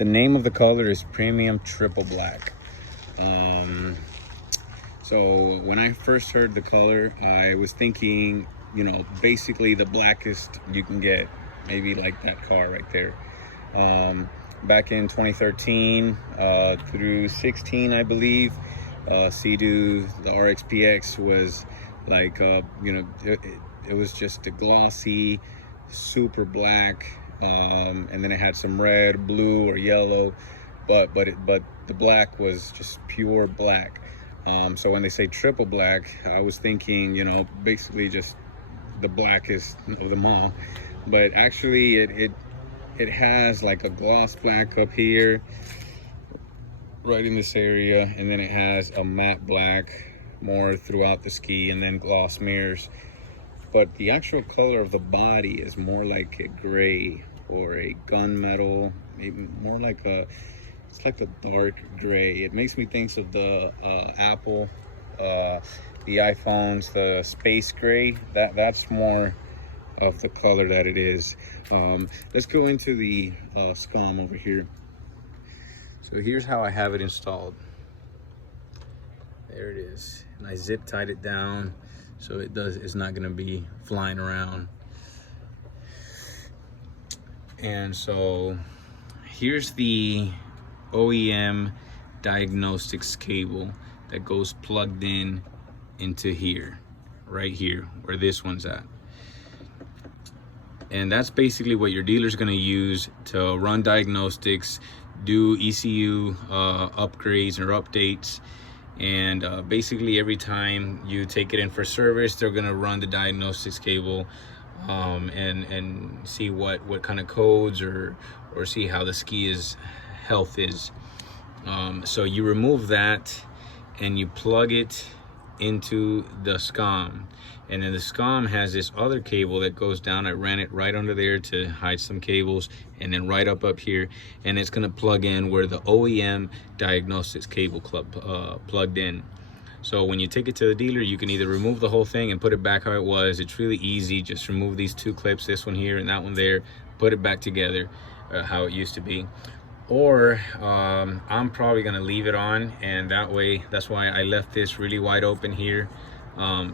The name of the color is Premium Triple Black. So when I first heard the color, I was thinking, you know, basically the blackest you can get, maybe like that car right there. Back in 2013 through 16, I believe, Sea-Doo, the RXPX was like, you know, it was just a glossy, super black, and then it had some red, blue, or yellow, but the black was just pure black. So when they say triple black, I was thinking, you know, basically just the blackest of them all. But actually, it has like a gloss black up here, right in this area, and then it has a matte black more throughout the ski, and then gloss mirrors. But the actual color of the body is more like a gray or a gunmetal, maybe more like a, it's like a dark gray. It makes me think of the Apple, the iPhones, the space gray. That's more of the color that it is. Let's go into the Scom over here. So here's how I have it installed. There it is, and I zip tied it down so it's not going to be flying around. And so here's the OEM Ed-Aesthetix cable that goes plugged in into here, right here where this one's at. And that's basically what your dealer's going to use to run Ed-Aesthetix, do ECU upgrades or updates. And basically every time you take it in for service, they're going to run the Ed-Aesthetix cable and see what kind of codes or see how the ski's health is. So you remove that and you plug it into the Scom, and then the Scom has this other cable that goes down. I ran it right under there to hide some cables, and then right up here, and it's going to plug in where the OEM Ed-Aesthetix cable plugged in. So when you take it to the dealer, you can either remove the whole thing and put it back how it was. It's really easy. Just remove these two clips, this one here and that one there, put it back together how it used to be. Or I'm probably gonna leave it on, and that way, that's why I left this really wide open here,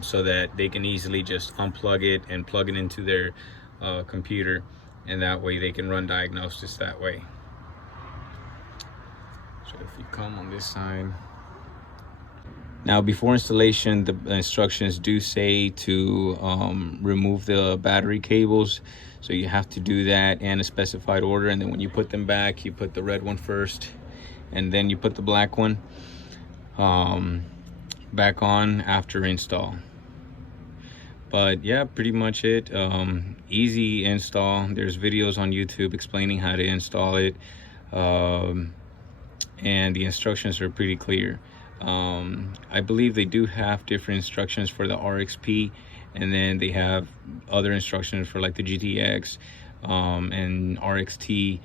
so that they can easily just unplug it and plug it into their computer, and that way they can run diagnosis that way. So if you come on this side. Now before installation, the instructions do say to remove the battery cables. So you have to do that in a specified order, and then when you put them back, you put the red one first and then you put the black one back on after install. But yeah, pretty much it. Easy install. There's videos on YouTube explaining how to install it, and the instructions are pretty clear. I believe they do have different instructions for the RXP, and then they have other instructions for like the GTX and RXT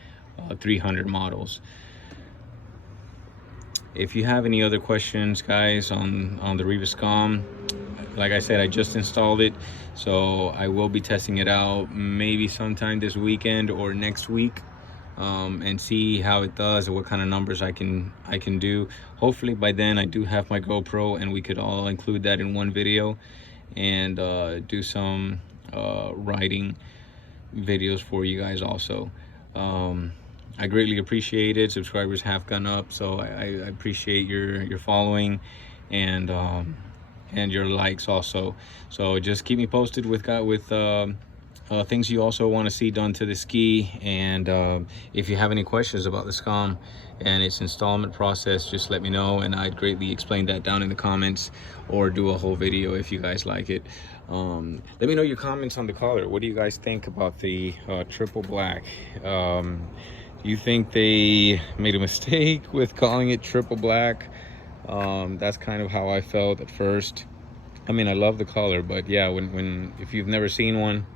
300 models. If you have any other questions, guys, on the Riva Scom, like I said, I just installed it, so I will be testing it out maybe sometime this weekend or next week, and see how it does and what kind of numbers I can do. Hopefully by then I do have my GoPro, and we could all include that in one video and do some riding videos for you guys also. I greatly appreciate it. Subscribers have gone up, so I appreciate your following and your likes also. So just keep me posted with things you also want to see done to the ski, and if you have any questions about the Scom and its installment process, just let me know, and I'd greatly explain that down in the comments, or do a whole video if you guys like it. Let me know your comments on the color. What do you guys think about the triple black? Do you think they made a mistake with calling it triple black? That's kind of how I felt at first. I mean, I love the color, but yeah, if you've never seen one,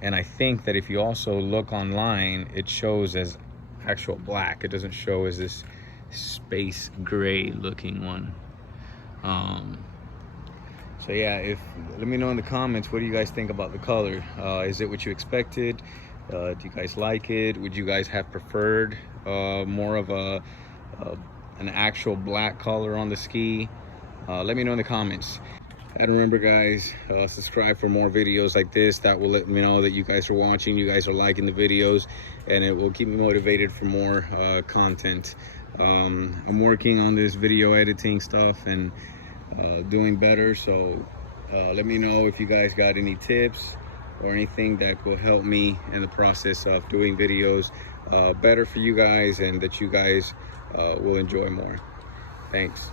and I think that if you also look online, it shows as actual black. It doesn't show as this space gray looking one. So yeah, let me know in the comments, what do you guys think about the color? Is it what you expected? Do you guys like it? Would you guys have preferred more of an actual black color on the ski, let me know in the comments. And remember guys, subscribe for more videos like this. That will let me know that you guys are watching, you guys are liking the videos, and it will keep me motivated for more content. I'm working on this video editing stuff and doing better, so let me know if you guys got any tips or anything that will help me in the process of doing videos better for you guys, and that you guys will enjoy more. Thanks.